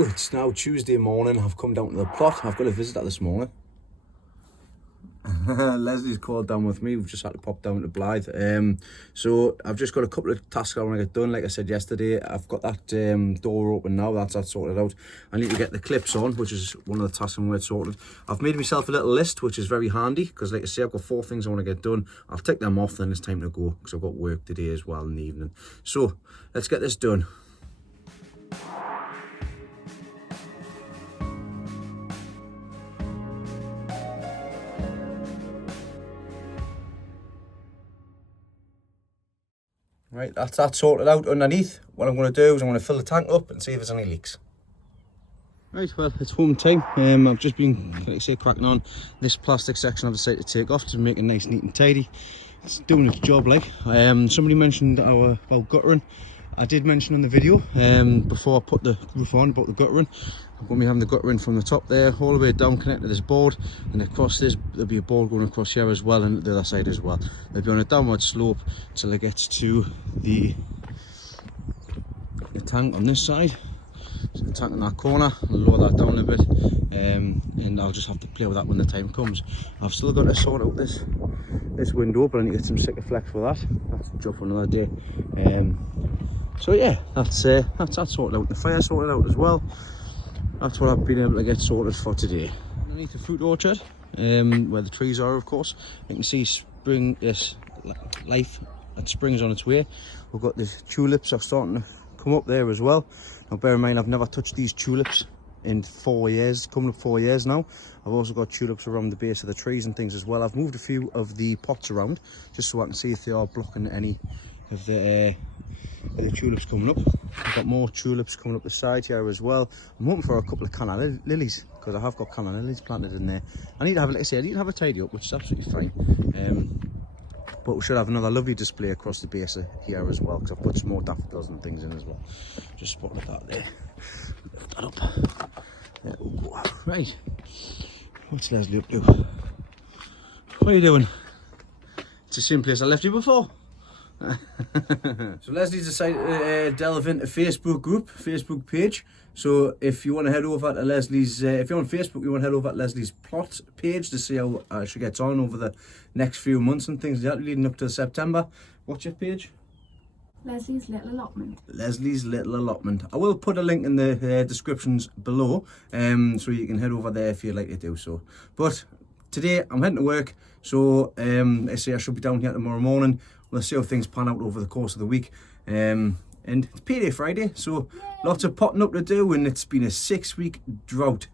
So it's now Tuesday morning. I've come down to the plot. I've got a visitor this morning. Leslie's called down with me. We've just had to pop down to Blythe. So I've just got a couple of tasks I want to get done. Like I said yesterday, I've got that door open now. That's sorted out. I need to get the clips on, which is one of the tasks I'm going to get sorted. I've made myself a little list, which is very handy because, like I say, I've got 4 things I want to get done. I'll tick them off, then it's time to go because I've got work today as well in the evening. So let's get this done. Right, that's that sorted out underneath. What I'm going to do is I'm going to fill the tank up and see if there's any leaks. Right, well, it's home time. I've just been, like I say, cracking on this plastic section I've decided to take off to make it nice, neat and tidy. It's doing its job, like. Somebody mentioned about guttering. I did mention on the video before I put the roof on about the guttering. I'm going to be having the guttering from the top there all the way down, connected to this board, and across this there'll be a board going across here as well, and the other side as well. They'll be on a downward slope till it gets to the tank on this side. So the tank in that corner, I'll lower that down a bit, and I'll just have to play with that when the time comes. I've still got to sort out this window, but I need to get some sticker flex for that. That's a job for another day. So yeah, that's sorted out. The fire sorted out as well. That's what I've been able to get sorted for today. Underneath the fruit orchard, where the trees are, of course, you can see spring, yes, life at spring's on its way. We've got the tulips are starting to come up there as well. Now bear in mind, I've never touched these tulips in 4 years, coming up 4 years now. I've also got tulips around the base of the trees and things as well. I've moved a few of the pots around just so I can see if they are blocking any of the tulips coming up. I've got more tulips coming up the side here as well. I'm hoping for a couple of canna lilies because I have got canna lilies planted in there. I need to have, like I say, I need to have a tidy up, which is absolutely fine. But we should have another lovely display across the base of here as well because I've put some more daffodils and things in as well. Just spotted that there. Lift that up. There we go. Right. What's Leslie up to? What are you doing? It's the same place I left you before. So Leslie's decided to delve into Facebook page. So if you want to head over to Leslie's, if you're on Facebook, you want to head over to Leslie's plot page to see how she gets on over the next few months and things like that, leading up to September. What's your page? Leslie's Little Allotment. Leslie's Little Allotment. I will put a link in the descriptions below, so you can head over there if you'd like to do so. But today I'm heading to work, so I say I should be down here tomorrow morning. We'll see how things pan out over the course of the week. And it's payday Friday, so lots of potting up to do, and it's been a 6-week drought.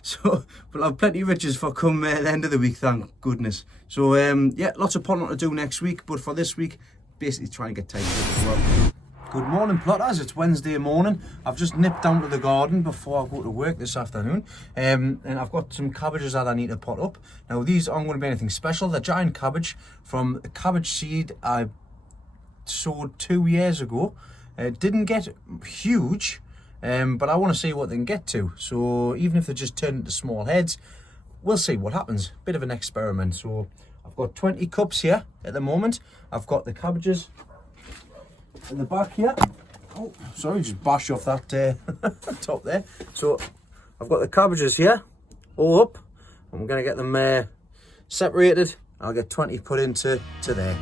So we'll have plenty of riches for come the end of the week, thank goodness. So yeah, lots of potting up to do next week, but for this week, basically trying to get tidy as well. Good morning, plotters. It's Wednesday morning. I've just nipped down to the garden before I go to work this afternoon. And I've got some cabbages that I need to pot up. Now, these aren't going to be anything special. They're giant cabbage from a cabbage seed I sowed 2 years ago. Didn't get huge, but I want to see what they can get to. So even if they just turn into small heads, we'll see what happens. Bit of an experiment. So I've got 20 cups here at the moment. I've got the cabbages in the back here. Oh, sorry, just bashed off that top there. So I've got the cabbages here, all up. I'm going to get them separated. I'll get 20 put into there.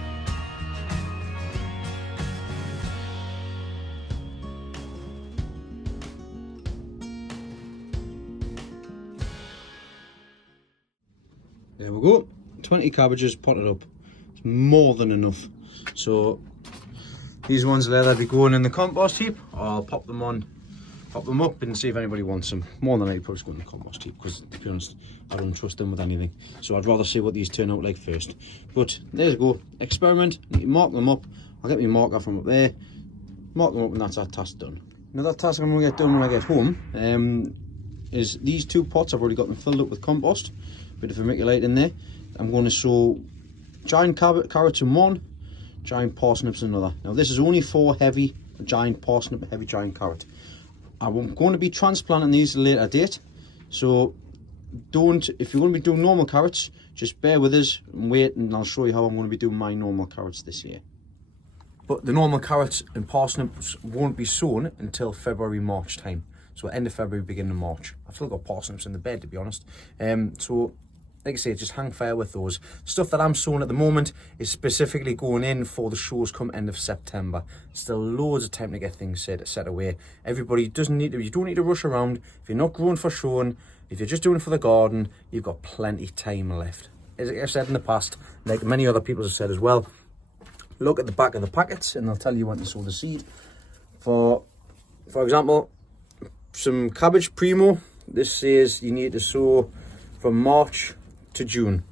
There we go. 20 cabbages potted up. It's more than enough. So these ones will either be going in the compost heap, or I'll pop them up and see if anybody wants them. More than likely probably just go in the compost heap because, to be honest, I don't trust them with anything. So I'd rather see what these turn out like first. But there you go, experiment. You mark them up. I'll get my marker from up there, mark them up, and that's our task done. Another task I'm going to get done when I get home is these 2 pots. I've already got them filled up with compost. Bit of vermiculite in there. I'm going to sow giant carrots in one, giant parsnips in another. Now this is only for heavy giant parsnip, heavy giant carrot. I'm going to be transplanting these at a later date, so if you're going to be doing normal carrots, just bear with us and wait, and I'll show you how I'm going to be doing my normal carrots this year. But the normal carrots and parsnips won't be sown until February, March time. So end of February, beginning of March. I've still got parsnips in the bed, to be honest. So like I say, just hang fire with those. Stuff that I'm sowing at the moment is specifically going in for the shows come end of September. Still loads of time to get things set away. Everybody doesn't need to, you don't need to rush around. If you're not growing for showing, if you're just doing it for the garden, you've got plenty time left. As I've said in the past, like many other people have said as well, look at the back of the packets and they'll tell you when to sow the seed. For example, some cabbage primo, this says you need to sow from March to June.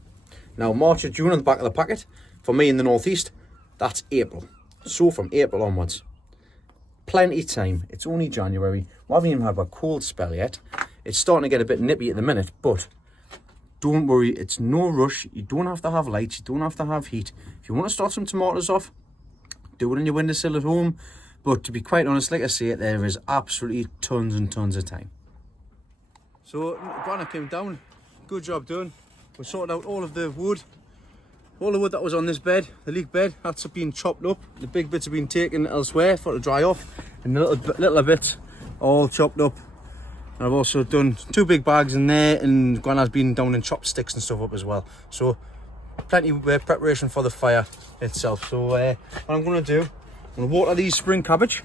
Now March to June on the back of the packet, for me in the northeast, that's April. So from April onwards, plenty time. It's only January. We haven't even had a cold spell yet. It's starting to get a bit nippy at the minute, but don't worry, it's no rush. You don't have to have lights, you don't have to have heat. If you want to start some tomatoes off, do it in your windowsill at home. But to be quite honest, like I say, there is absolutely tons and tons of time. So Granite came down, good job done. We sorted out all the wood that was on this bed, the leek bed, that's been chopped up. The big bits have been taken elsewhere for it to dry off, and the little bits all chopped up. And I've also done 2 big bags in there, and Granite's been down and chopped sticks and stuff up as well. So plenty of preparation for the fire itself. So what I'm going to do, I'm going to water these spring cabbage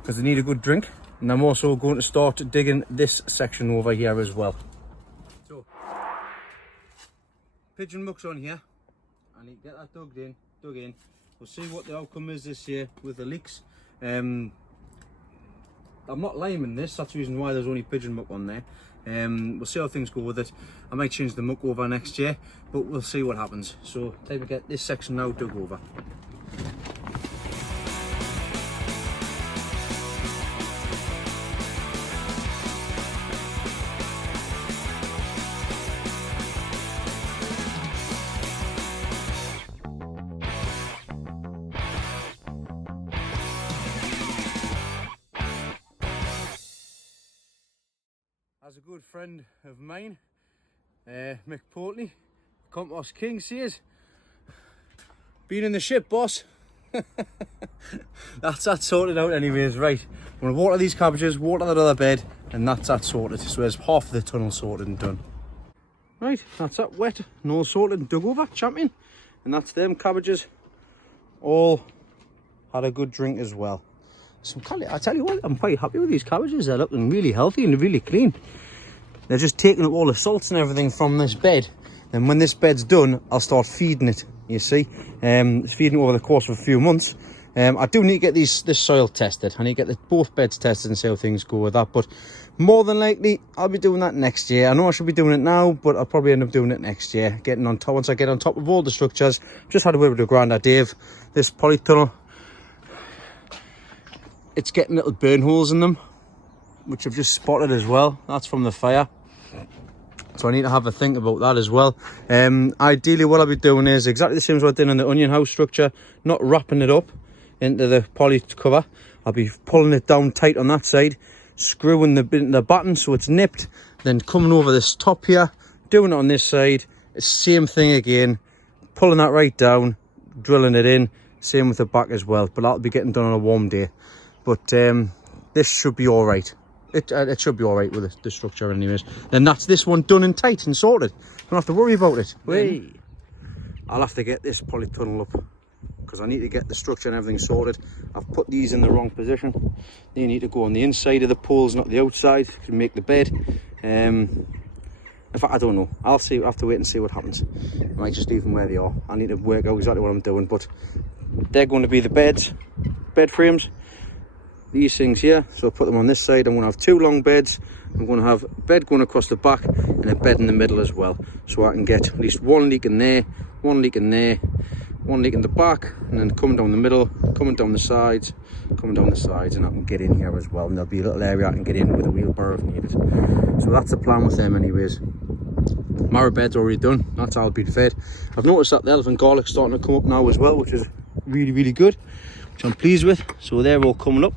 because they need a good drink, and I'm also going to start digging this section over here as well. So pigeon muck's on here. I need to get that dug in. We'll see what the outcome is this year with the leeks. I'm not liming this, that's the reason why there's only pigeon muck on there. We'll see how things go with it. I might change the muck over next year, but we'll see what happens. So time to get this section now dug over. As a good friend of mine, Mick Portney, Compost King, says, been in the ship, boss. That's that sorted out anyways. Right, I'm going to water these cabbages, water that other bed, and that's that sorted. So there's half of the tunnel sorted and done. Right, that's that wet and all sorted and dug over, champion. And that's them cabbages all had a good drink as well. I tell you what, I'm quite happy with these cabbages. They're looking really healthy and really clean. They're just taking up all the salts and everything from this bed. And when this bed's done, I'll start feeding it, you see. It's feeding over the course of a few months. I do need to get this soil tested. I need to get both beds tested and see how things go with that. But more than likely, I'll be doing that next year. I know I should be doing it now, but I'll probably end up doing it next year. Getting on top, once I get on top of all the structures. Just had a word with the Grandad Dave. This polytunnel, it's getting little burn holes in them, which I've just spotted as well. That's from the fire. So I need to have a think about that as well. Ideally what I'll be doing is exactly the same as what I did in the onion house structure, not wrapping it up into the poly cover. I'll be pulling it down tight on that side, screwing the batten so it's nipped, then coming over this top here, doing it on this side, same thing again, pulling that right down, drilling it in, same with the back as well. But that'll be getting done on a warm day. But this should be all right. It should be all right with the structure anyways. Then that's this one done and tight and sorted. Don't have to worry about it. Wait. I'll have to get this polytunnel up because I need to get the structure and everything sorted. I've put these in the wrong position. They need to go on the inside of the poles, not the outside, to make the bed. In fact, I don't know. I'll see. I have to wait and see what happens. I might just leave them where they are. I need to work out exactly what I'm doing. But they're going to be the bed frames. These things here, so I'll put them on this side. I'm going to have 2 long beds. I'm going to have a bed going across the back and a bed in the middle as well, so I can get at least 1 leek in there, 1 leek in there, 1 leek in the back, and then coming down the middle, coming down the sides, and I can get in here as well, and there'll be a little area I can get in with a wheelbarrow if needed. So that's the plan with them anyways. Marrow bed's already done, that's how it'll be fed. I've noticed that the elephant garlic's starting to come up now as well, which is really good, which I'm pleased with. So they're all coming up.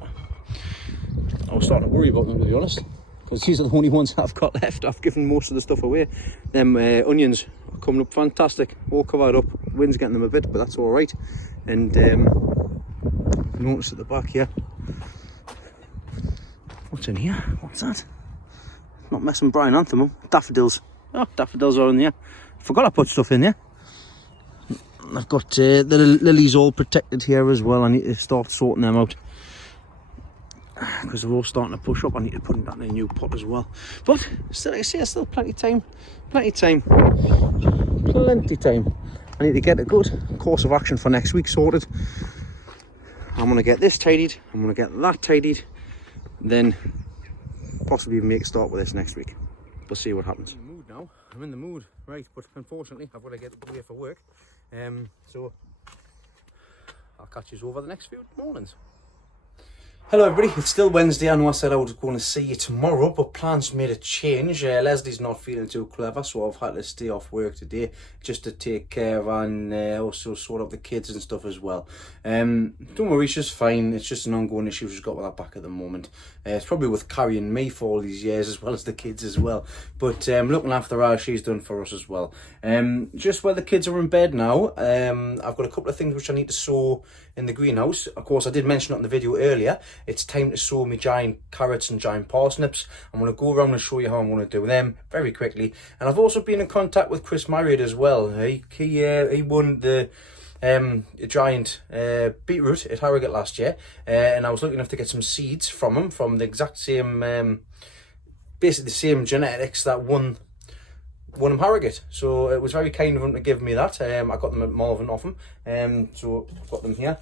I was starting to worry about them, to be honest, because these are the only ones I've got left. I've given most of the stuff away. Them onions are coming up fantastic, all covered up. Wind's getting them a bit, but that's all right. And notice at the back here. What's in here? What's that? Not messing Brian Anthem up. Daffodils. Oh, daffodils are in there. Forgot I put stuff in there. I've got the lilies all protected here as well. I need to start sorting them out because they're all starting to push up. I need to put them in a new pot as well. But still, like I say, there's still plenty of time. Plenty of time. Plenty of time. I need to get a good course of action for next week sorted. I'm going to get this tidied. I'm going to get that tidied. Then possibly even make a start with this next week. We'll see what happens. I'm in the mood now. I'm in the mood, right? But unfortunately, I've got to get away for work. So I'll catch you over the next few mornings. Hello everybody, it's still Wednesday. I know I said I was going to see you tomorrow, but plans made a change. Leslie's not feeling too clever, so I've had to stay off work today just to take care of and also sort out the kids and stuff as well. Don't worry, she's fine. It's just an ongoing issue she's got with her back at the moment. It's probably with carrying me for all these years as well as the kids as well. But looking after her, she's done for us as well. Just while the kids are in bed now, I've got a couple of things which I need to sow in the greenhouse. Of course, I did mention it in the video earlier. It's time to sow me giant carrots and giant parsnips. I'm going to go around and show you how I'm going to do them very quickly. And I've also been in contact with Chris Marriott as well. He won the giant beetroot at Harrogate last year, and I was lucky enough to get some seeds from him from the exact same, basically the same genetics that won him Harrogate. So it was very kind of him to give me that. I got them at Malvern off him, so I've got them here.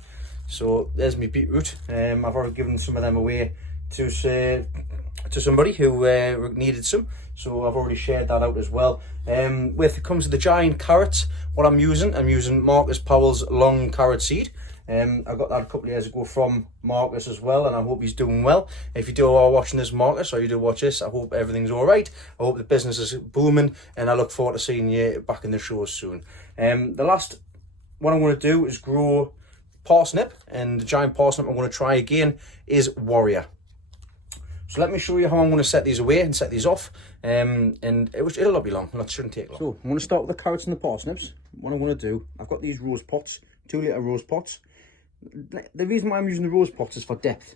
So there's my beetroot. I've already given some of them away to somebody who needed some, so I've already shared that out as well. When it comes to the giant carrots, what I'm using Marcus Powell's long carrot seed. I got that a couple of years ago from Marcus as well, and I hope he's doing well. If you are watching this, Marcus, or you do watch this, I hope everything's all right. I hope the business is booming, and I look forward to seeing you back in the shows soon. The last one I'm going to do is grow parsnip, and the giant parsnip I'm going to try again is Warrior. So let me show you how I'm going to set these away and set these off, and it'll not be long, and that shouldn't take long. So I'm going to start with the carrots and the parsnips. What I'm going to do, I've got these rose pots, 2 litre rose pots. The reason why I'm using the rose pots is for depth.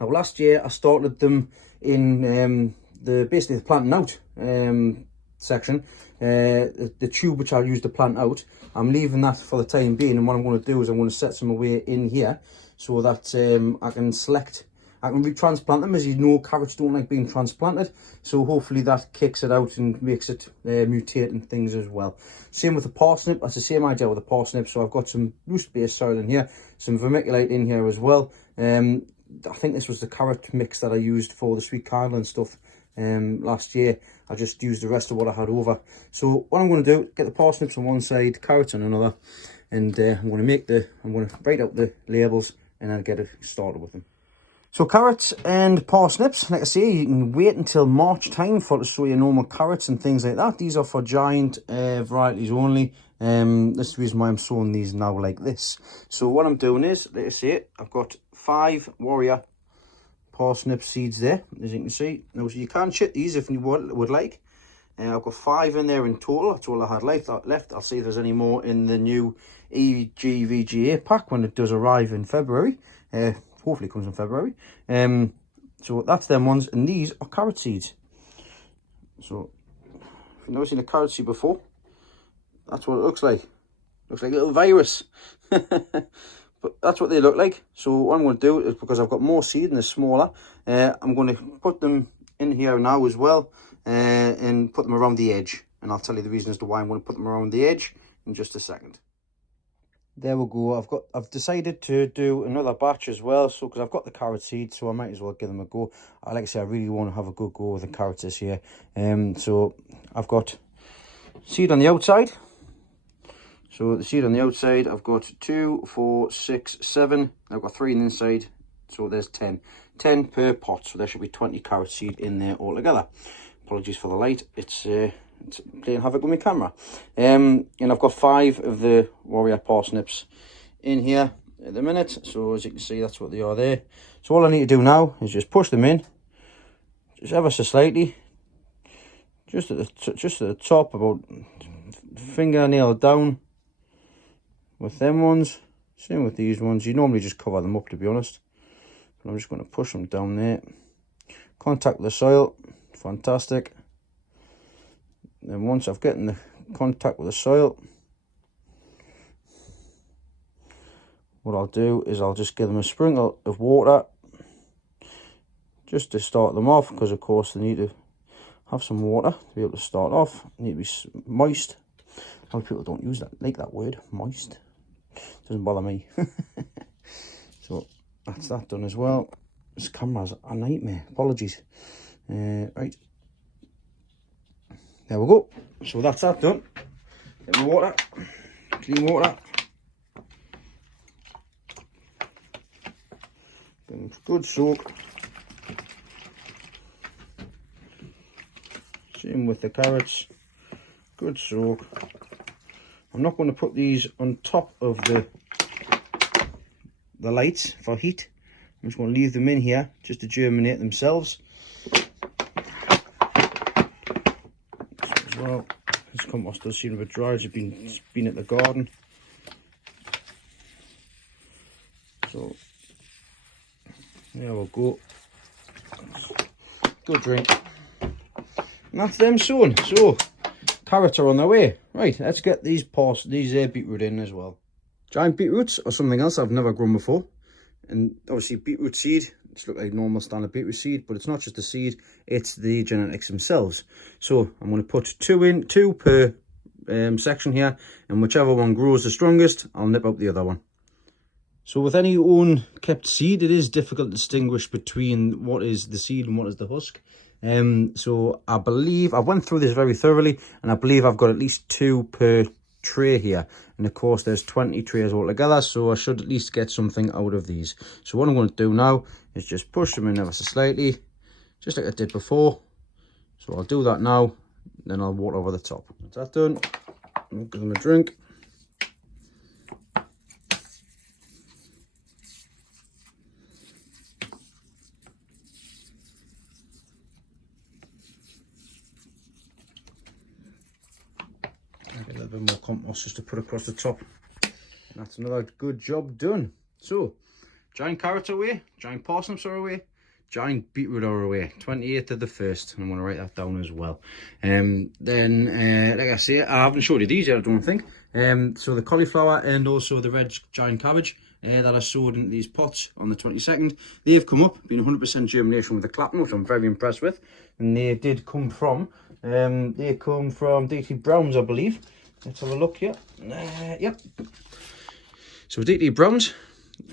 Now last year I started them in basically the planting out section. The tube which I'll use to plant out, I'm leaving that for the time being, and what I'm going to do is I'm going to set some away in here so that I can retransplant them. As you know, carrots don't like being transplanted, so hopefully that kicks it out and makes it mutate and things as well. Same with the parsnip. That's the same idea with the parsnip. So I've got some loose base soil in here, some vermiculite in here as well. I think this was the carrot mix that I used for the sweet cardinal and stuff last year. I just used the rest of what I had over. So what I'm going to do, get the parsnips on one side, carrots on another, and I'm going to write out the labels and then get it started with them. So carrots and parsnips, like I say, you can wait until March time to show you normal carrots and things like that. These are for giant varieties only. This is the reason why I'm sowing these now like this. So what I'm doing is, like I say, I've got 5 Warrior parsnip seeds there, as you can see. Now, so you can chip these if you would like. I've got 5 in there in total. That's all I had left. I'll see if there's any more in the new EGVGA pack when it does arrive in February. Hopefully it comes in February. So that's them ones, and these are carrot seeds. So if you've never seen a carrot seed before, that's what it looks like. Looks like a little virus. But that's what they look like. So what I'm going to do is, because I've got more seed and they're smaller, I'm going to put them in here now as well, and put them around the edge. And I'll tell you the reason as to why I'm going to put them around the edge in just a second. There we go. I've decided to do another batch as well, so because I've got the carrot seeds, so I might as well give them a go. Like I say, I really want to have a good go with the carrots this year. So I've got seed on the outside. So the seed on the outside, I've got 2, 4, 6, 7. I've got 3 on the inside, so there's 10. 10 per pot, so there should be 20 carrot seed in there altogether. Apologies for the light. It's playing havoc with my camera. And I've got 5 of the Warrior parsnips in here at the minute. So as you can see, that's what they are there. So all I need to do now is just push them in, just ever so slightly, just at the top, about fingernail down with them ones. Same with these ones. You normally just cover them up, to be honest. But I'm just going to push them down there. Contact the soil. Fantastic. Then once I've gotten the contact with the soil, what I'll do is I'll just give them a sprinkle of water just to start them off, because of course they need to have some water to be able to start off. They need to be moist. A lot of people don't use that, like that word, moist. Doesn't bother me. So that's that done as well. This camera's a nightmare, apologies. Right, there we go. So that's that done. Get my water, clean water. Good soak. Same with the carrots. Good soak. I'm not going to put these on top of the lights for heat. I'm just going to leave them in here just to germinate themselves. As well, this compost does seem a bit dry. It's been at the garden. So there we go. Good drink. And that's them sown. So carrots are on their way. Right, let's get these beetroot in as well. Giant beetroots are something else I've never grown before. And obviously beetroot seed, it's look like normal standard beetroot seed, but it's not just the seed, it's the genetics themselves. So I'm going to put two per section here, and whichever one grows the strongest, I'll nip out the other one. So with any own kept seed, it is difficult to distinguish between what is the seed and what is the husk. So I believe I've went through this very thoroughly, and I believe I've got at least 2 per tray here, and of course there's 20 trays altogether, so I should at least get something out of these. So what I'm going to do now is just push them in ever so slightly, just like I did before. So I'll do that now, then I'll water over the top. That's that done. I'll give them a drink. A little bit more compost just to put across the top. That's another good job done. So, giant carrots are away, giant parsnips are away, giant beetroot are away. 28th of the 1st, and I'm going to write that down as well. Then, like I say, I haven't showed you these yet, I don't think. So the cauliflower and also the red giant cabbage that I sowed into these pots on the 22nd, they've come up, been 100% germination with the clapping, which I'm very impressed with. And they did come from, DT Browns, I believe. Let's have a look here. Yep. So DT Browns,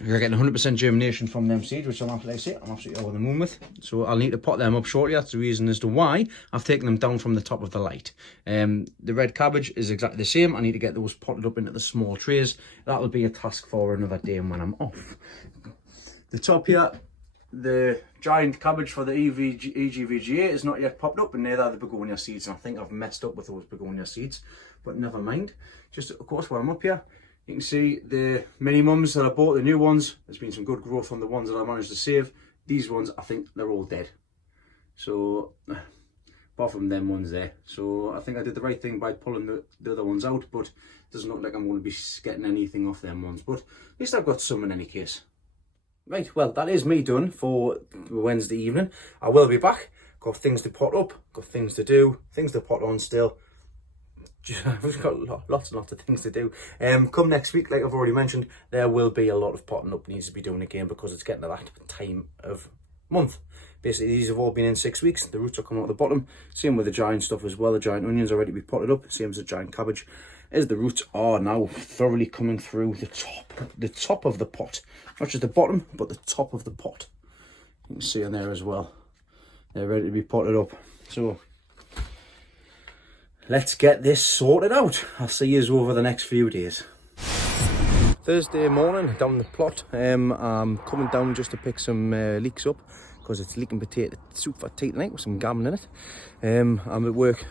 we're getting 100% germination from them seeds, which I'm absolutely over the moon with. So I'll need to pot them up shortly. That's the reason as to why I've taken them down from the top of the light. The red cabbage is exactly the same. I need to get those potted up into the small trays. That'll be a task for another day when I'm off. The top here, the giant cabbage for the EGVGA is not yet popped up, and neither are the begonia seeds. And I think I've messed up with those begonia seeds, but never mind. Just of course, while I'm up here, you can see the mini mums that I bought, the new ones. There's been some good growth on the ones that I managed to save. These ones, I think they're all dead. So, apart from them ones there. So I think I did the right thing by pulling the other ones out, but it doesn't look like I'm going to be getting anything off them ones. But at least I've got some in any case. Right, well, that is me done for Wednesday evening. I will be back. Got things to pot up, got things to do, things to pot on still. We've got lots and lots of things to do. Come next week, like I've already mentioned, there will be a lot of potting up needs to be doing again, because it's getting to that time of month. Basically, these have all been in 6 weeks. The roots are coming out the bottom. Same with the giant stuff as well. The giant onions are ready to be potted up. Same as the giant cabbage. As the roots are now thoroughly coming through the top of the pot. Not just the bottom, but the top of the pot. You can see in there as well. They're ready to be potted up. So let's get this sorted out. I'll see you over the next few days. Thursday morning down the plot. I'm coming down just to pick some leeks up, because it's leek and potato soup for tea tonight with some gammon in it. I'm at work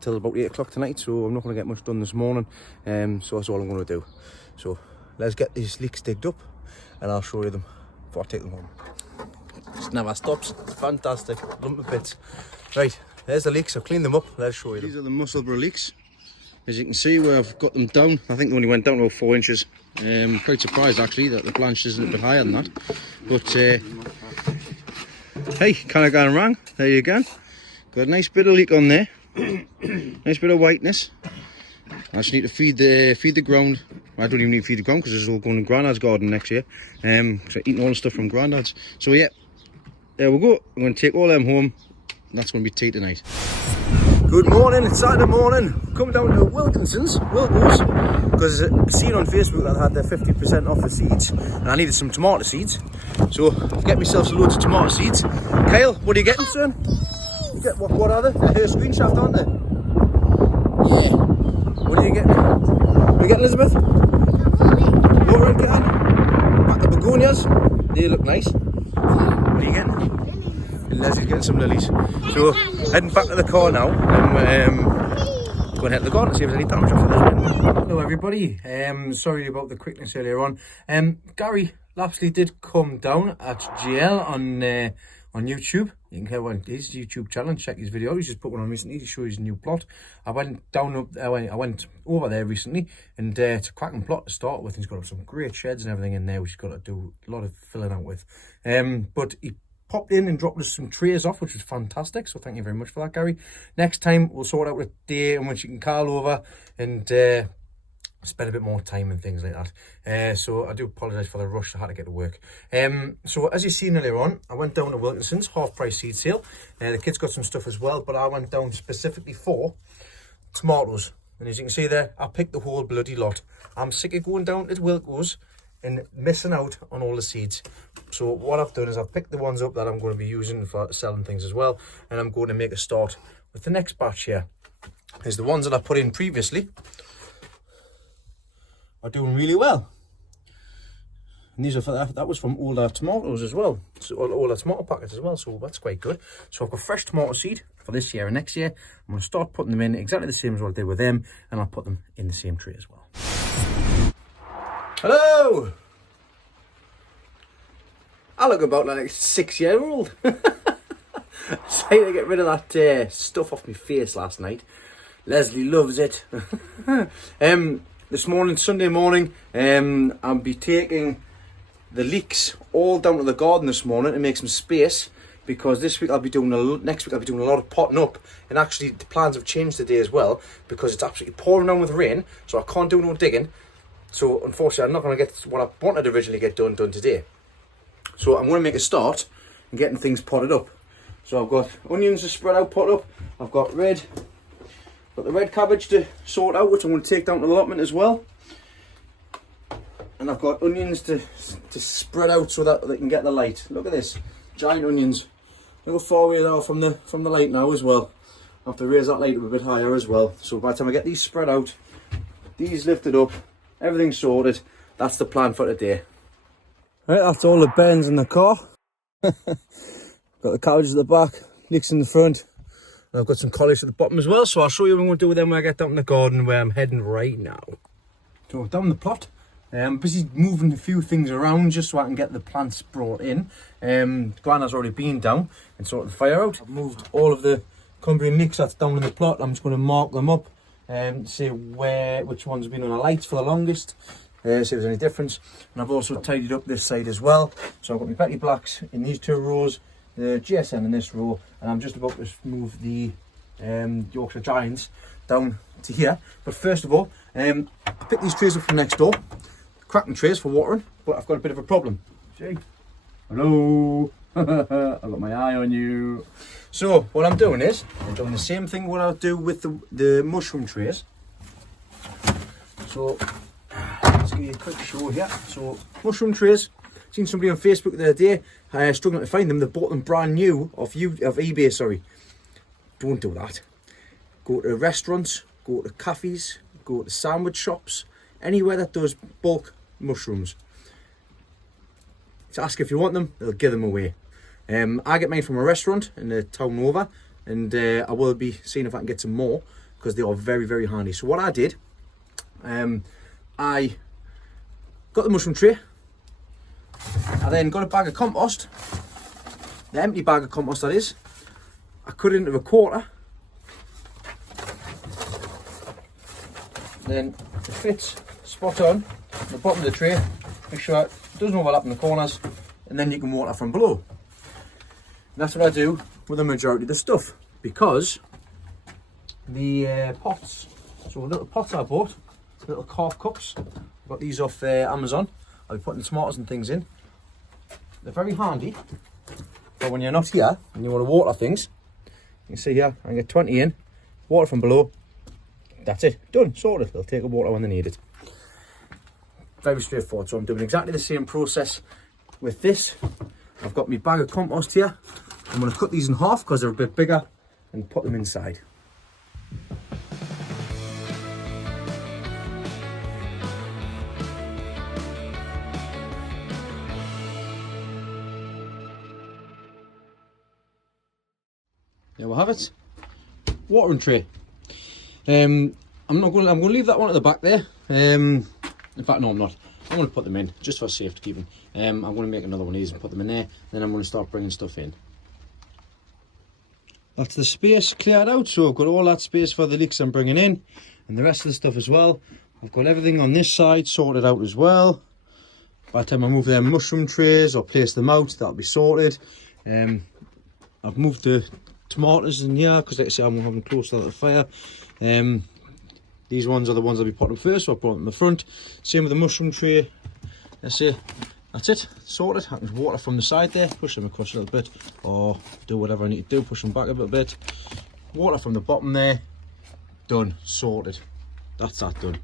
till about 8 o'clock tonight, so I'm not going to get much done this morning. So that's all I'm going to do. So let's get these leeks digged up, and I'll show you them before I take them home. It never stops. It's fantastic. Lump of bits. Right, there's the leeks. I've cleaned them up. Let's show you them. These are the Musselburgh leeks. As you can see, where I've got them down, I think they only went down about 4 inches. Quite surprised actually that the branch isn't a bit higher than that. But hey, kind of going wrong. There you go. Got a nice bit of leek on there. Nice bit of whiteness. I just need to feed the ground. I don't even need to feed the ground because this is all going in Grandad's garden next year. Because I'm eating all the stuff from Grandad's. So yeah, there we go. I'm going to take all them home. And that's going to be tea tonight. Good morning, it's Saturday morning. Come down to Wilkinson's, because I've seen on Facebook that they had their 50% off the seeds, and I needed some tomato seeds. So I've got myself some loads of tomato seeds. Kyle, what are you getting, son? You get, what are they? They're her screen shaft, aren't they? Yeah. What are you getting? What are you getting, Elizabeth? What are you getting? Back the begonias. They look nice. What are you getting? Leslie's getting some lilies. So heading back to the car now, and going to head to the garden and see if there's any damage off of this wind. Hello everybody, sorry about the quickness earlier on. Gary Lapsley did come down at GL on YouTube. You can go on his YouTube channel and check his video. He's just put one on recently to show his new plot. I went over there recently, and it's a cracking plot to start with. He's got some great sheds and everything in there, which he's got to do a lot of filling out with. But he popped in and dropped us some trays off, which was fantastic, so thank you very much for that, Gary. Next time we'll sort out a day in which you can call over and spend a bit more time and things like that. So I do apologise for the rush. I had to get to work. So as you seen earlier on, I went down to Wilkinson's half price seed sale. The kids got some stuff as well, but I went down specifically for tomatoes, and as you can see there, I picked the whole bloody lot. I'm sick of going down to Wilco's and missing out on all the seeds. So what I've done is I've picked the ones up that I'm going to be using for selling things as well, and I'm going to make a start with the next batch here. Is the ones that I put in previously are doing really well, and these are for that was from all our tomatoes as well, so all our tomato packets as well, so that's quite good. So I've got fresh tomato seed for this year and next year. I'm going to start putting them in exactly the same as what I did with them, and I'll put them in the same tray as well. Hello! I look about like a 6-year-old. Trying to get rid of that stuff off my face last night. Leslie loves it. This morning, Sunday morning, I'll be taking the leeks all down to the garden this morning to make some space, because this week next week I'll be doing a lot of potting up, and actually the plans have changed today as well because it's absolutely pouring down with rain, so I can't do no digging. So unfortunately I'm not going to get what I wanted to originally get done today. So I'm going to make a start in getting things potted up. So I've got onions to spread out, pot up. I've got the red cabbage to sort out, which I'm going to take down to the allotment as well. And I've got onions to spread out so that they can get the light. Look at this, giant onions. Look how far away they are from the light now as well. I have to raise that light up a bit higher as well. So by the time I get these spread out, these lifted up, everything's sorted, that's the plan for today. Right, that's all the bends in the car. Got the cabbages at the back, leeks in the front. And I've got some Coleus at the bottom as well, so I'll show you what I'm going to do with them when I get down in the garden, where I'm heading right now. So down the plot, I'm busy moving a few things around just so I can get the plants brought in. Grandad's already been down and sorted the fire out. I've moved all of the Cumbrian leeks that's down in the plot. I'm just going to mark them up and see which ones have been on the lights for the longest. See if there's any difference. And I've also tidied up this side as well. So I've got my Betty Blacks in these 2 rows, the GSM in this row, and I'm just about to move the Yorkshire Giants down to here. But first of all, I picked these trays up from next door, cracking trays for watering, but I've got a bit of a problem. See? Hello, I've got my eye on you. So what I'm doing is, I'm doing the same thing what I'll do with the mushroom trays. So let's give you a quick show here. So mushroom trays, seen somebody on Facebook the other day struggling to find them. They bought them brand new off eBay, sorry. Don't do that. Go to restaurants, go to cafes, go to sandwich shops, anywhere that does bulk mushrooms. To ask if you want them, they'll give them away. I get mine from a restaurant in the town over, and I will be seeing if I can get some more, because they are very, very handy. So what I did, I got the mushroom tray. I then got a bag of compost, the empty bag of compost that is. I cut it into a quarter. then it fits spot on the bottom of the tray. Make sure it doesn't overlap in the corners, and then you can water from below. And that's what I do with the majority of the stuff, because the pots, so little pots I bought, little carved cups, I got these off Amazon. I'll be putting tomatoes and things in. They're very handy, but when you're not here and you want to water things, you can see here, I can get 20 in, water from below, that's it, done, sorted. They'll take a water when they need it. Very straightforward. So I'm doing exactly the same process with this. I've got my bag of compost here. I'm going to cut these in half because they're a bit bigger and put them inside. There we have it. Watering tray. I'm going to leave that one at the back there. In fact, no, I'm not. I'm going to put them in just for safekeeping. I'm going to make another one of these and put them in there. Then I'm going to start bringing stuff in. That's the space cleared out. So I've got all that space for the leeks I'm bringing in, and the rest of the stuff as well. I've got everything on this side sorted out as well. By the time I move their mushroom trays or place them out, that'll be sorted. I've moved the tomatoes in here because, like I say, I'm having close to the fire. These ones are the ones I'll be putting first, so I brought them in the front. Same with the mushroom tray. I say that's it, sorted. I can water from the side there, push them across a little bit, or do whatever I need to do, push them back a little bit. Water from the bottom there, done, sorted. That's that done.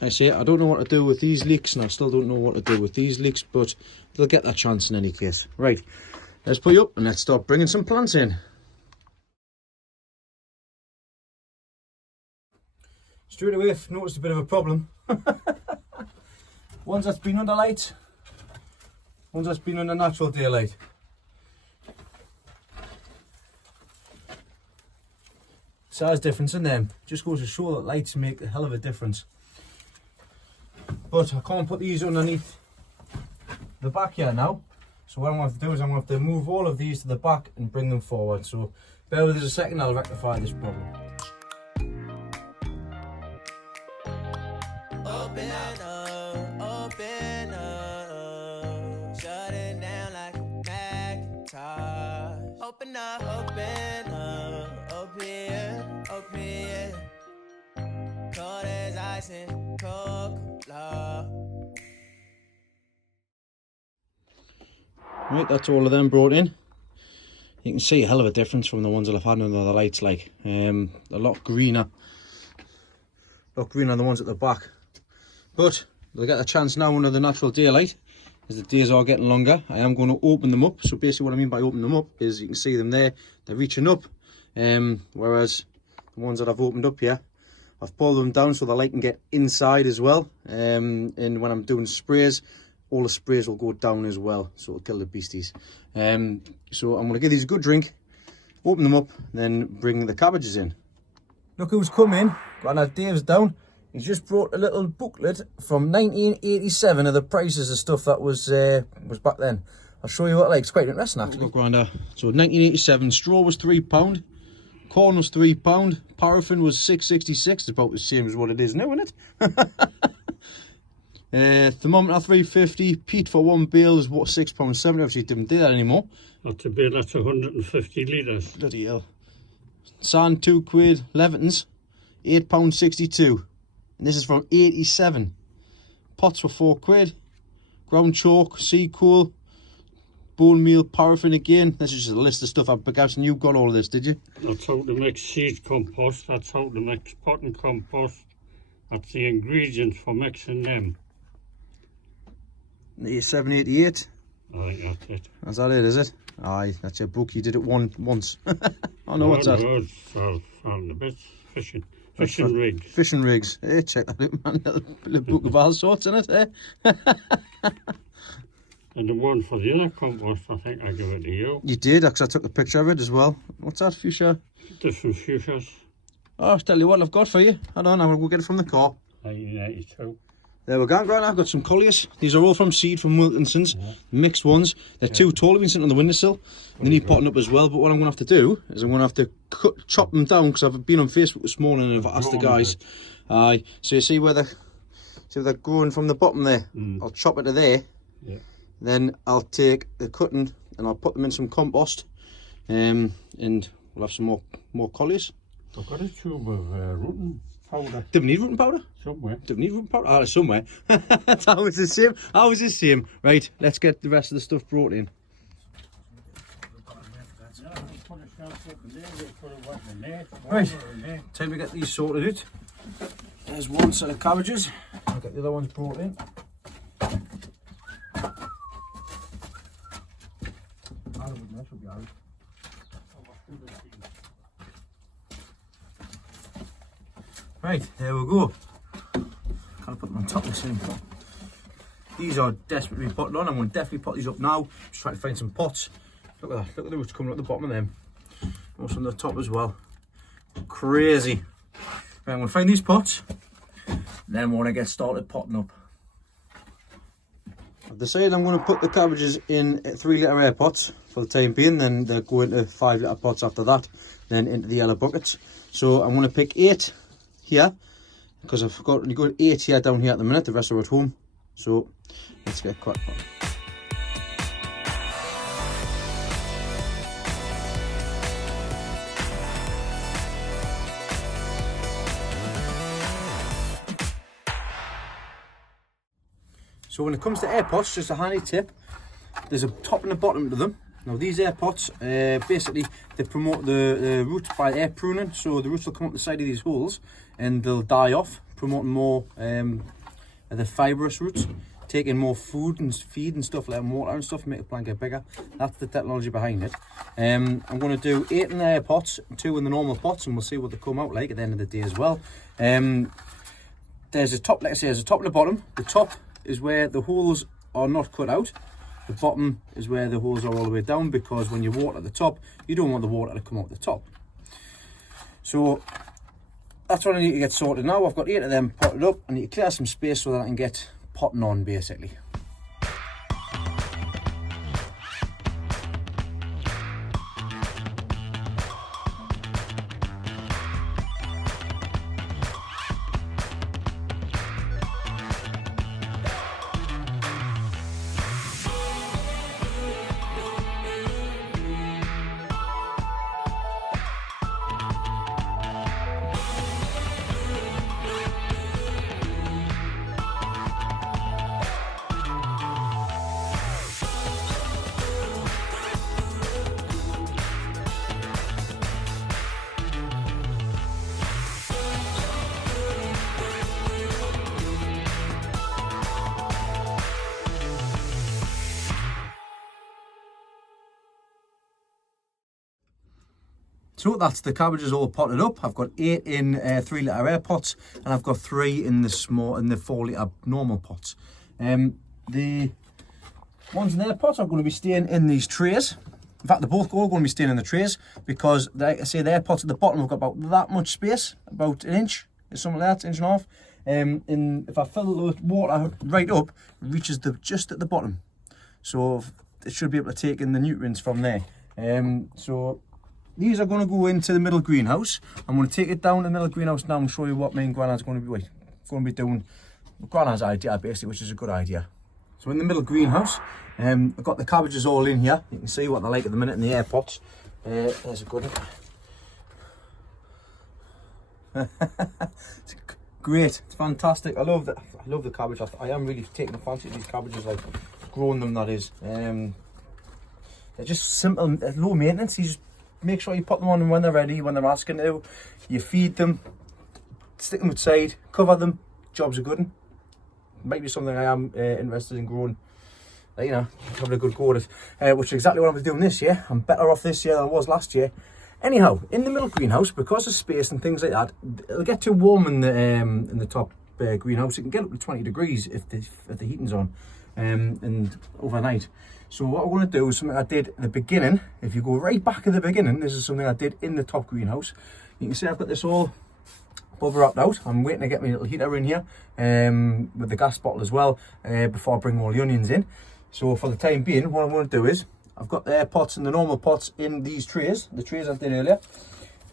I say I don't know what to do with these leeks, and I still don't know what to do with these leeks, but they'll get that chance in any case. Right, let's put you up and let's start bringing some plants in. Straight away, I've noticed a bit of a problem. One's that's been under light, one's that's been under natural daylight. Size difference in them just goes to show that lights make a hell of a difference. But I can't put these underneath the back here now. So what I'm going to have to do is I'm going to have to move all of these to the back and bring them forward. So bear with us a second, I'll rectify this problem. Open up, shut it down like a Macintosh. Open up, open here, cold as ice and Coca-Cola. Right, that's all of them brought in. You can see a hell of a difference from the ones that I've had under the lights, like a lot greener than the ones at the back. But they'll get a chance now under the natural daylight as the days are getting longer. I am going to open them up. So basically what I mean by opening them up is you can see them there, they're reaching up. Whereas the ones that I've opened up here, I've pulled them down so the light can get inside as well. And when I'm doing sprays, all the sprays will go down as well, so it'll kill the beasties. So I'm going to give these a good drink, open them up, then bring the cabbages in. Look who's come in. Got Dave's down. He's just brought a little booklet from 1987 of the prices of stuff that was back then. I'll show you what, like, it's quite interesting actually. Look, Granda. So 1987, straw was £3, corn was £3, paraffin was £6.66. It's about the same as what it is now, isn't it? Thermometer £3.50, peat for one bale is what, £6.70. Obviously, it didn't do that anymore. That's a bale, that's 150 litres. Bloody hell. Sand £2, Leviton's £8.62. And this is from 87. Pots were £4. Ground chalk, sea coal, bone meal, paraffin again. This is just a list of stuff. I'm guessing you got all of this, did you? That's how to make seed compost. That's how to make potting compost. That's the ingredients for mixing them. 87, 88. I think that's it. Is that it, is it? Aye, that's your book. You did it once. Oh no, what's that? The bits. Fishing rigs. Fishing rigs. Hey, check that out, man. Little book of all sorts in it, eh? And the one for the other compost, I think I gave it to you. You did, because I took a picture of it as well. What's that, fuchsia? Different fuchsias. Oh, I'll tell you what I've got for you. Hold on, I'm going to go get it from the car. 1982. There we go, Grant. I've got some Coleus. These are all from seed from Wilkinson's, mixed ones. They're too tall, they've been sitting on the windowsill. They need potting up as well, but what I'm going to have to do is I'm going to have to chop them down, because I've been on Facebook this morning and I've asked the guys. So you see where they're growing from the bottom there? I'll chop it to there. Then I'll take the cutting and I'll put them in some compost, and we'll have some more Coleus. I've got a tube of rooting powder. Do we need rooting powder? Somewhere. Do we need rooting powder? Oh, somewhere. That's always the same. Always the same. Right, let's get the rest of the stuff brought in. Right, time to get these sorted out. There's one set of cabbages. I'll get the other ones brought in. Right, there we go. Gotta put them on top of the same pot. These are desperately potted on. I'm going to definitely pot these up now. Just trying to find some pots. Look at that. Look at the roots coming up the bottom of them. Also on the top as well. Crazy. Right, I'm going to find these pots. Then we're going to get started potting up. I've decided I'm going to put the cabbages in 3-litre air pots for the time being. Then they'll go into 5-litre pots after that. Then into the yellow buckets. So I'm going to pick 8 here, because I've got 8 here down here at the minute. The rest are at home. So let's get cracking. So when it comes to air pots, just a handy tip, there's a top and a bottom to them. Now these air pots, basically they promote the roots by air pruning, so the roots will come up the side of these holes and they'll die off, promoting more the fibrous roots, taking more food and feed and stuff like water and stuff, make the plant get bigger. That's the technology behind it. I'm going to do 8 in the air pots, 2 in the normal pots, and we'll see what they come out like at the end of the day as well. There's a top, like I say, there's a top and a bottom. The top is where the holes are not cut out. The bottom is where the holes are all the way down, because when you water at the top, you don't want the water to come out the top. So that's what I need to get sorted now. I've got 8 of them potted up. I need to clear some space so that I can get potting on, basically. So that's the cabbages all potted up. I've got 8 in 3-litre air pots, and I've got 3 in the 4-litre normal pots. The ones in the air pots are going to be staying in these trays. In fact, they're both all going to be staying in the trays, because like I say, the air pots at the bottom have got about that much space, about 1 inch, something like that, 1.5 inches. And if I fill the water right up, it reaches just at the bottom. So it should be able to take in the nutrients from there. So these are going to go into the middle greenhouse. I'm going to take it down to the middle greenhouse now and show you what me and Granad's going to be doing. Granad's idea, basically, which is a good idea. So in the middle greenhouse, I've got the cabbages all in here. You can see what they're like at the minute in the air pots. There's a good one. It's great. It's fantastic. I love the cabbage. I am really taking a fancy to these cabbages, like growing them, that is. They're just simple, low maintenance. You just make sure you put them on when they're ready, when they're asking to. You feed them, stick them outside, cover them. Job's a good one. Might be something I am interested in growing. You know, having a good go at it, which is exactly what I'm doing this year. I'm better off this year than I was last year. Anyhow, in the middle greenhouse, because of space and things like that, it'll get too warm in the top greenhouse. It can get up to 20 degrees if the heating's on, and overnight. So what I'm going to do is something I did at the beginning. If you go right back at the beginning, this is something I did in the top greenhouse. You can see I've got this all bubble wrapped out. I'm waiting to get my little heater in here with the gas bottle as well before I bring all the onions in. So for the time being, what I want to do is, I've got the air pots and the normal pots in these trays, the trays I did earlier.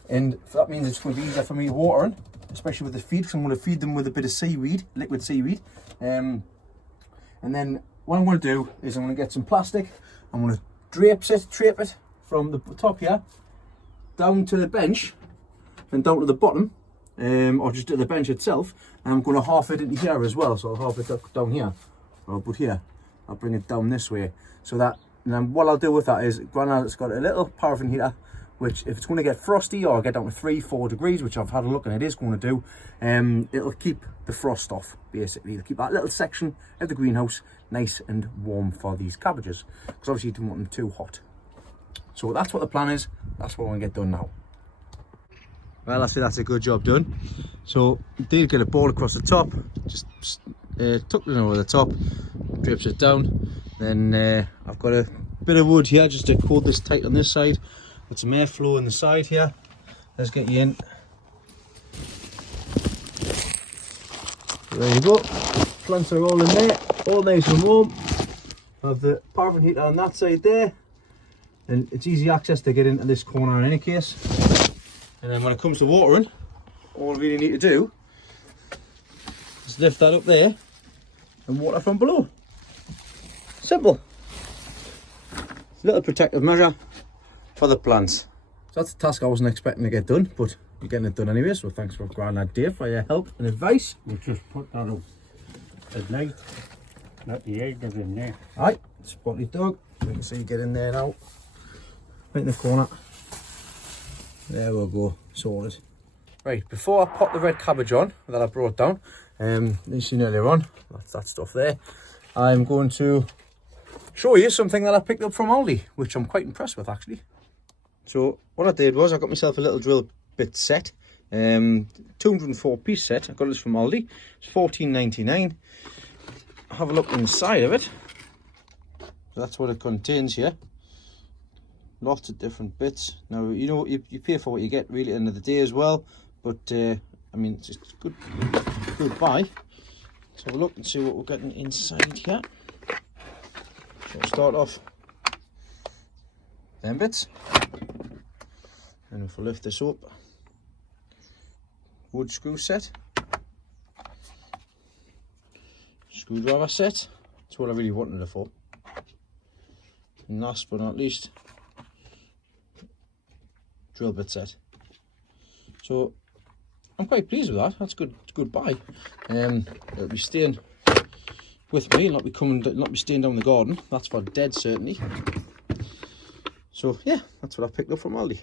And that means it's going to be easier for me watering, especially with the feed, because I'm going to feed them with a bit of seaweed, liquid seaweed. And then what I'm going to do is I'm going to get some plastic. I'm going to drape it from the top here down to the bench and down to the bottom, or just to the bench itself. And I'm going to half it into here as well. So I'll half it down here, or I'll put here. I'll bring it down this way, so that. And then what I'll do with that is, Granddad's got a little paraffin heater, which if it's going to get frosty or get down to 3-4 degrees, which I've had a look and it is going to do, it'll keep the frost off, basically. It'll keep that little section of the greenhouse nice and warm for these cabbages, because obviously you don't want them too hot. So that's what the plan is. That's what I'm going to get done now. Well, I say that's a good job done. So did get a board across the top, just tucked it over the top, drips it down. Then I've got a bit of wood here just to hold this tight on this side, with some airflow on the side here. Let's get you in. There you go. Plants are all in there, all nice and warm. I have the paraffin heater on that side there, and it's easy access to get into this corner in any case. And then when it comes to watering, all we really need to do is lift that up there and water from below. Simple. Little protective measure for the plants. So that's a task I wasn't expecting to get done, but you're getting it done anyway. So thanks for Grandad Dave for your help and advice. We just put that up at night. Let the egg get in there. Aye, spotty dog. You can see get in there now. Right in the corner. There we go, sorted. Right, before I pop the red cabbage on that I brought down, you seen earlier on, that's that stuff there. I'm going to show you something that I picked up from Aldi, which I'm quite impressed with actually. So what I did was I got myself a little drill bit set, 204 piece set. I got this from Aldi. It's $14.99. Have a look inside of it. So that's what it contains here. Lots of different bits. Now you know you pay for what you get really at the end of the day as well. But I mean it's a good buy. Let's have a look and see what we're getting inside here. So we'll start off them bits, and if we lift this up, wood screw set, screwdriver set. That's what I really wanted it for. And last but not least, drill bit set. So I'm quite pleased with that. That's good. It's a good buy. It'll be staying with me, not be staying down the garden. That's for dead certainly. So yeah, that's what I picked up from Aldi.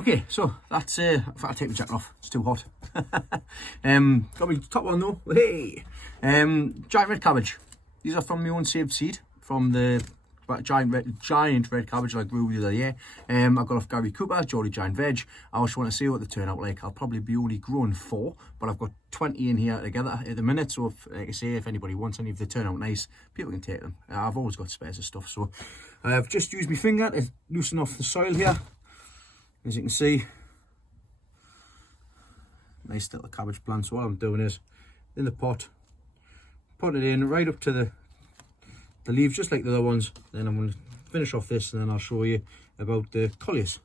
Okay, so that's I'll take the jacket off. It's too hot. Got me top one though. Hey, giant red cabbage. These are from my own saved seed from the giant red cabbage I grew the other year. I got off Gary Cooper, Geordie Giant Veg. I just want to see what they turn out like. I'll probably be only growing 4, but I've got 20 in here together at the minute. So if, like I say, if anybody wants any, if they turn out nice, people can take them. I've always got spares of stuff. So I've just used my finger to loosen off the soil here. As you can see, nice little cabbage plant. So what I'm doing is, in the pot, put it in right up to the leaves, just like the other ones. Then I'm going to finish off this, and then I'll show you about the Coleus.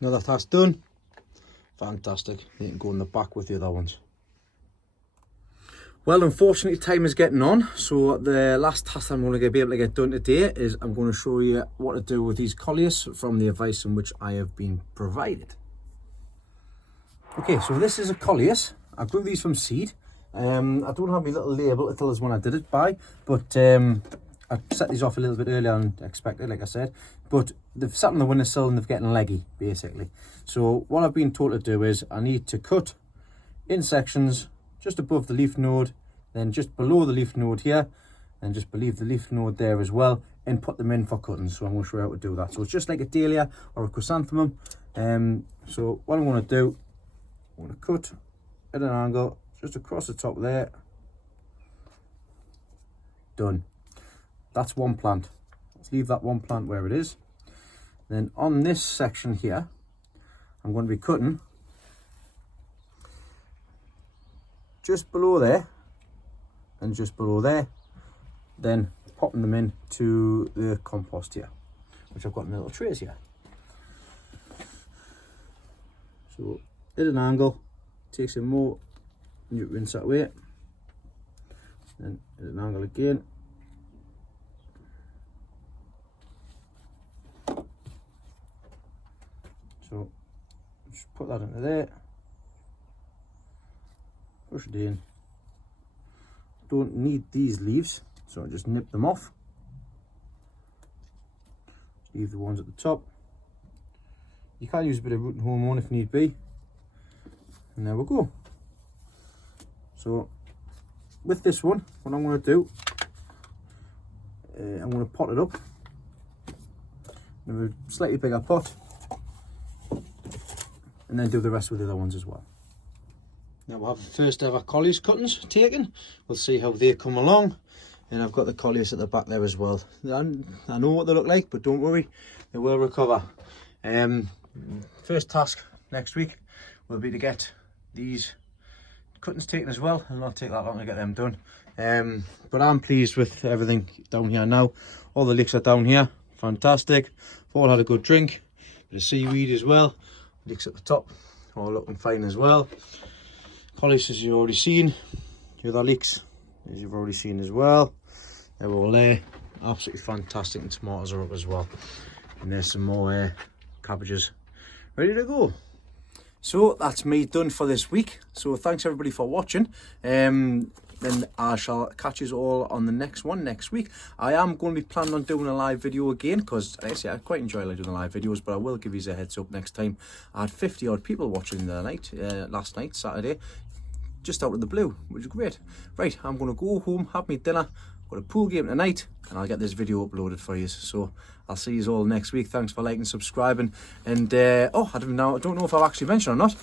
Now that that's done, fantastic. You can go in the back with the other ones. Well, unfortunately, time is getting on, so the last task I'm going to be able to get done today is I'm going to show you what to do with these Coleus from the advice in which I have been provided. Okay, so this is a Coleus. I grew these from seed. I don't have my little label to tell us when I did it by, but I set these off a little bit earlier than expected, like I said, but they've sat on the windowsill and they're getting leggy, basically. So what I've been told to do is I need to cut in sections just above the leaf node, then just below the leaf node here, and just below the leaf node there as well, and put them in for cutting. So I'm going to show you how to do that. So it's just like a dahlia or a chrysanthemum. So what I'm going to do, I'm going to cut at an angle just across the top there. Done. That's one plant. Let's leave that one plant where it is. Then on this section here, I'm going to be cutting just below there and just below there, then popping them into the compost here, which I've got in little trays here. So at an angle, take some more nutrients that way, then at an angle again. So just put that into there, push it in. Don't need these leaves, so I just nip them off. Leave the ones at the top. You can use a bit of rooting hormone if need be. And there we go. So with this one, what I'm going to do, I'm going to pot it up in a slightly bigger pot, and then do the rest with the other ones as well. Now we'll have the first ever Coleus cuttings taken. We'll see how they come along. And I've got the Coleus at the back there as well. I know what they look like, but don't worry, they will recover. First task next week will be to get these cuttings taken as well. It'll not take that long to get them done. But I'm pleased with everything down here now. All the leeks are down here, fantastic. All had a good drink. Bit of seaweed as well. Leeks at the top, all looking fine as well. Coleus, as you've already seen. The other leeks, as you've already seen as well. They're all there, absolutely fantastic, and tomatoes are up as well. And there's some more cabbages ready to go. So that's me done for this week. So thanks everybody for watching. Then I shall catch you all on the next one next week. I am going to be planning on doing a live video again, because actually I quite enjoy doing the live videos, but I will give you a heads up next time. I had 50 odd people watching the other night, last night, Saturday, just out of the blue, which is great. Right, I'm going to go home, have my dinner, got a pool game tonight, and I'll get this video uploaded for you. So I'll see you all next week. Thanks for liking, subscribing, and oh, I don't know if I've actually mentioned or not,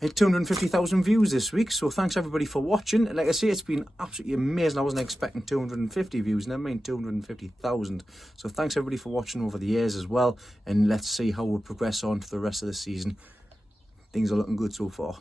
I had 250,000 views this week, so thanks everybody for watching. Like I say, it's been absolutely amazing. I wasn't expecting 250 views, never mind 250,000. So thanks everybody for watching over the years as well, and let's see how we'll progress on to the rest of the season. Things are looking good so far.